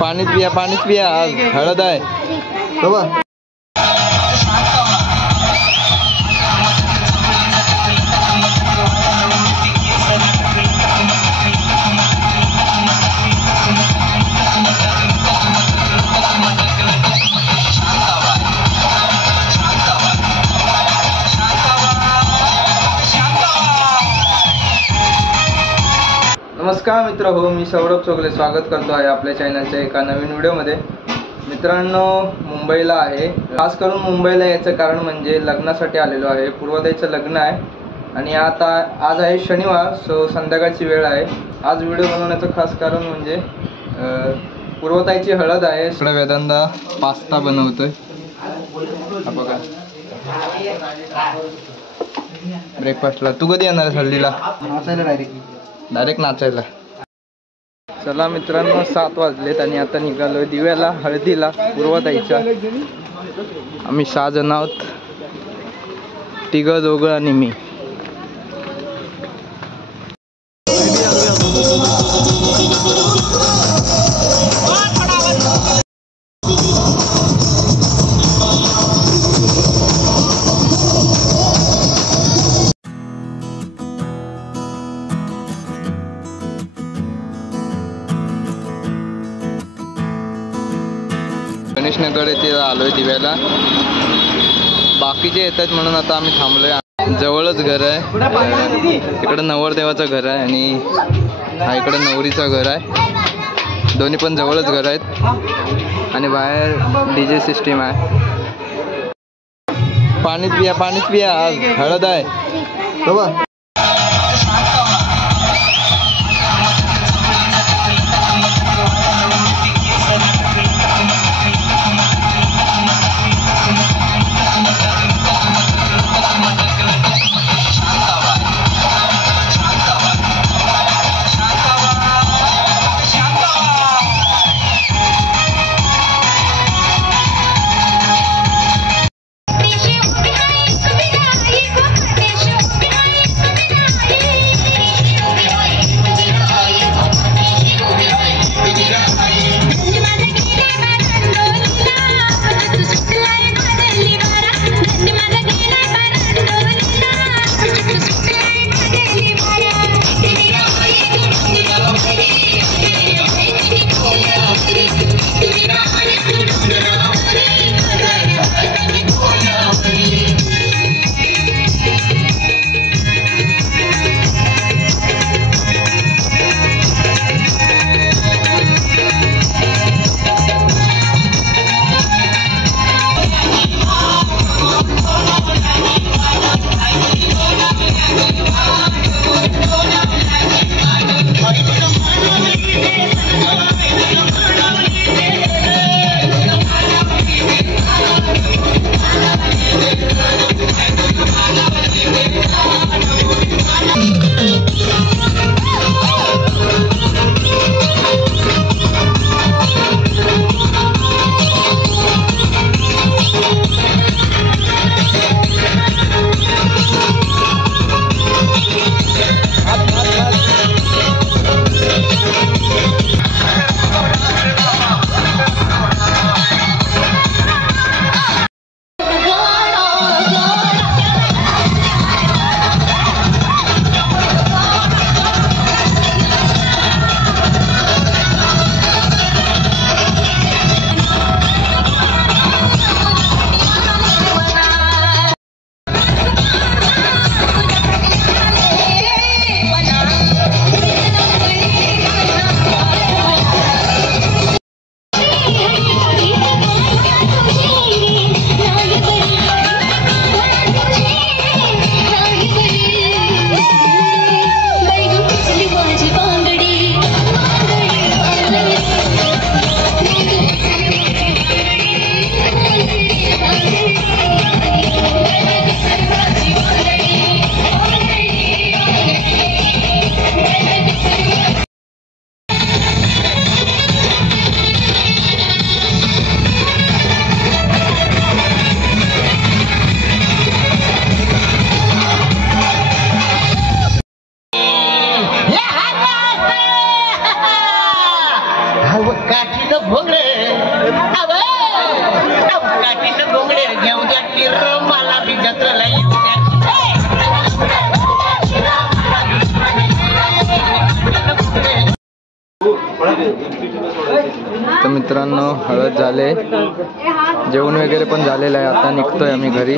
पाणीच पिया आज हळद आहे बाबा. नमस्कार मित्र हो, मी सौरभ चोगले स्वागत करतो आहे आपल्या चॅनलच्या एका नवीन व्हिडिओमध्ये. मित्रांनो, मुंबईला आहे. खास करून मुंबईला याचं कारण म्हणजे लग्नासाठी आलेलो आहे. पूर्वताईचं लग्न आहे आणि आज आहे शनिवार, सो संध्याकाळची वेळ आहे. आज व्हिडिओ बनवण्याचं खास कारण म्हणजे पूर्वताईची हळद आहे. इकडे वेदांता पास्ता बनवतोय. बघा ब्रेकफास्टला. तू कधी येणार आहे हल्दीला? डायरेक्ट नाचायला. चला मित्रांनो, 7 वाजलेत आणि आता निघालोय दिव्याला, हळदीला पूर्वताईच्या. आम्ही 6 जण आहोत, 3 दोघं आणि मी. गणेशनगर येथे आलोय दिव्याला. बाकीचे येतात म्हणून आता आम्ही थांबलोय. जवळच घर आहे. इकडं नवरदेवाचं घर आहे आणि हा इकडं नवरीचं घर आहे. दोन्ही पण जवळच घर आहेत आणि बाहेर DJ सिस्टीम आहे. पाणीच पिया आज हळद आहे बाबा. काठीनं भोंगडे काठीनं भोंगडे घेऊ द्या किर मला बी जत्राला येऊ द्या. तर मित्रांनो हळद झाले, जेवण वगैरे पण झालेलं आहे. आता निघतोय आम्ही घरी.